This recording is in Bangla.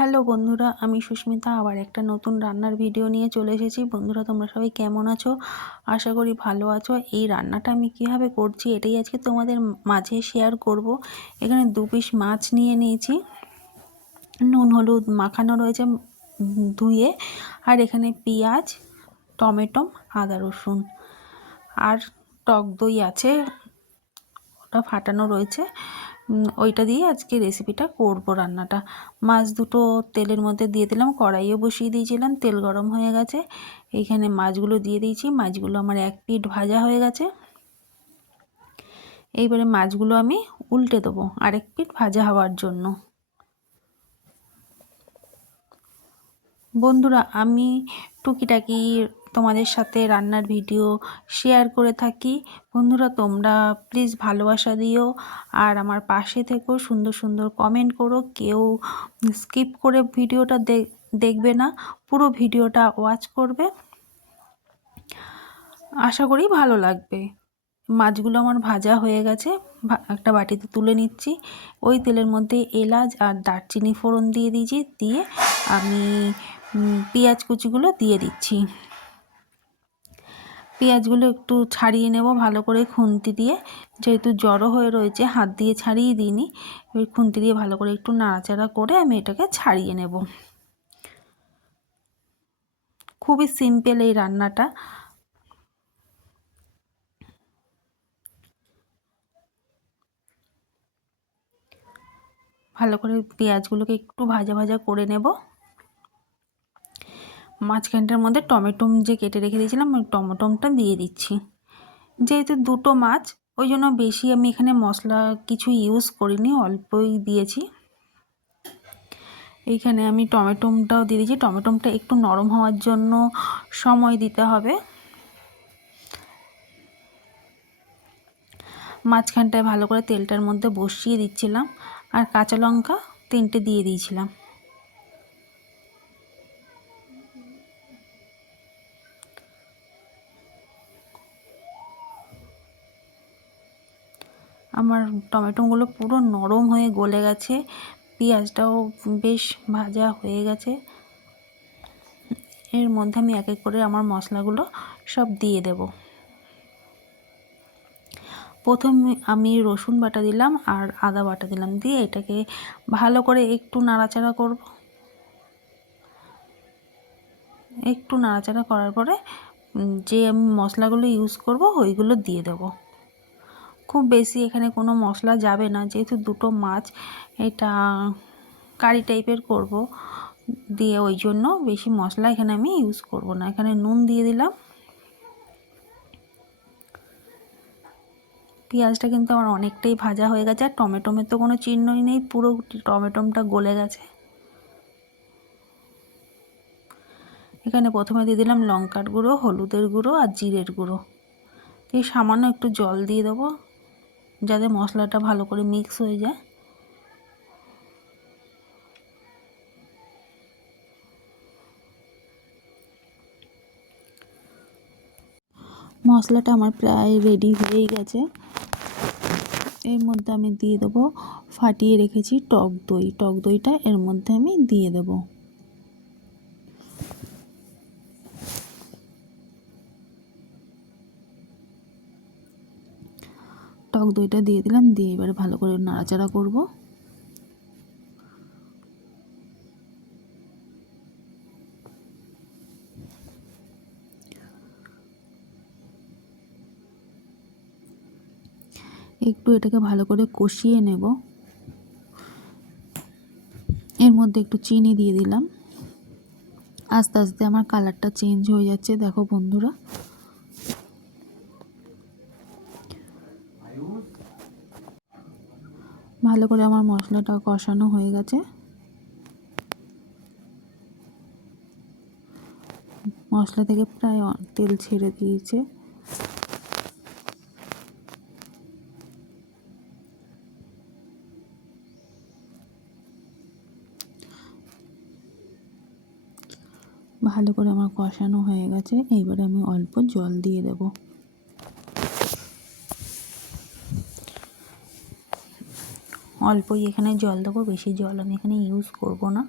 হ্যালো বন্ধুরা, আমি সুস্মিতা, আবার একটা নতুন রান্নার ভিডিও নিয়ে চলে এসেছি। বন্ধুরা, তোমরা সবাই কেমন আছো? আশা করি ভালো আছো। এই রান্নাটা আমি কীভাবে করছি এটাই আজকে তোমাদের মাঝে শেয়ার করব। এখানে দু পিস মাছ নিয়ে নিয়েছি। নুন, হলুদ মাখানো রয়েছে ধুয়ে, আর এখানে পেঁয়াজ, টমেটো, আদা, রসুন আর টক দই আছে, ওটা ফাটানো রয়েছে। ওইটা দিয়ে আজকে রেসিপিটা করব রান্নাটা। মাছ দুটো তেলের মধ্যে দিয়ে দিলাম, কড়াইও বসিয়ে দিয়েছিলাম, তেল গরম হয়ে গেছে। এইখানে মাছগুলো দিয়ে দিয়েছি, মাছগুলো আমার এক পিঠ ভাজা হয়ে গেছে। এইবারে মাছগুলো আমি উল্টে দেবো আরেক পিঠ ভাজা হওয়ার জন্য। বন্ধুরা, আমি টুকিটাকি তোমাদের সাথে রান্নার ভিডিও শেয়ার করে থাকি। বন্ধুরা, তোমরা প্লিজ ভালোবাসা দিও আর আমার পাশে থেকেও সুন্দর সুন্দর কমেন্ট করো। কেউ স্কিপ করে ভিডিওটা দেখবে না, পুরো ভিডিওটা ওয়াচ করবে। আশা করি ভালো লাগবে। মাছগুলো আমার ভাজা হয়ে গেছে একটা বাটিতে তুলে নিচ্ছি। ওই তেলের মধ্যে এলাচ আর দারচিনি ফোড়ন দিয়ে দিয়েছি, দিয়ে আমি পেঁয়াজ কুচিগুলো দিয়ে দিচ্ছি। পেঁয়াজগুলো একটু ছাড়িয়ে নেব ভালো করে খুন্তি দিয়ে। যেহেতু জড়ো হয়ে রয়েছে, হাত দিয়ে ছাড়িয়ে দিইনি। ওই খুন্তি দিয়ে ভালো করে একটু নাড়াচাড়া করে আমি এটাকে ছাড়িয়ে নেব। খুবই সিম্পল এই রান্নাটা। ভালো করে পেঁয়াজগুলোকে একটু ভাজা ভাজা করে নেব। মাঝখানটার মধ্যে টমেটোম যে কেটে রেখে দিয়েছিলাম, ওই টমেটোমটা দিয়ে দিচ্ছি। যেহেতু দুটো মাছ, ওই জন্য বেশি আমি এখানে মশলা কিছু ইউজ করিনি, অল্পই দিয়েছি। এইখানে আমি টমেটোমটাও দিয়ে দিয়েছি। টমেটোমটা একটু নরম হওয়ার জন্য সময় দিতে হবে। মাঝখানটায় ভালো করে তেলটার মধ্যে বসিয়ে দিচ্ছিলাম। আর কাঁচা লঙ্কা তিনটে দিয়ে দিয়েছিলাম। আমার টমেটোগুলো পুরো নরম হয়ে গলে গেছে। পেঁয়াজটাও বেশ ভাজা হয়ে গেছে। এর মধ্যে আমি এক এক করে আমার মশলাগুলো সব দিয়ে দেব। প্রথম আমি রসুন বাটা দিলাম আর আদা বাটা দিলাম দিয়ে এটাকে ভালো করে একটু নাড়াচাড়া করব। একটু নাড়াচাড়া করার পরে যে আমি মশলাগুলো ইউজ করব, ওইগুলো দিয়ে দেবো। খুব বেশি এখানে কোনো মশলা যাবে না। যেহেতু দুটো মাছ, এটা কারি টাইপের করব। দিয়ে ওই জন্য বেশি মশলা এখানে আমি ইউজ করব না। এখানে নুন দিয়ে দিলাম। পেঁয়াজটা কিন্তু আমার অনেকটাই ভাজা হয়ে গেছে। আর টমেটোমের তো কোনো চিহ্নই নেই। পুরো টমেটোমটা গলে গেছে। এখানে প্রথমে দিয়ে দিলাম লঙ্কার গুঁড়ো, হলুদের গুঁড়ো আর জিরের গুঁড়ো। এই সামান্য একটু জল দিয়ে দেবো। যাতে মশলাটা ভালো করে মিক্স হয়ে যায়। মশলাটা আমার প্রায় রেডি হয়েই গেছে। এর মধ্যে আমি দিয়ে দেবো, ফাটিয়ে রেখেছি টক দই। টক দইটা এর মধ্যে আমি দিয়ে দেবো। টক দইটা দিয়ে দিলাম, দিয়ে এবারে ভালো করে নাড়াচাড়া করব। একটু এটাকে ভালো করে কষিয়ে নেব। এর মধ্যে একটু চিনি দিয়ে দিলাম। আস্তে আস্তে আমার কালারটা চেঞ্জ হয়ে যাচ্ছে, দেখো বন্ধুরা। ভালো করে আমার মশলাটা কষানো হয়ে গেছে। মশলা থেকে প্রায় তেল ছেড়ে দিয়েছে। ভালো করে আমার কষানো হয়ে গেছে। এইবারে আমি অল্প জল দিয়ে দেবো। অল্পই এখানে জল দেবো বেশি জল আমি এখানে ইউজ করব না।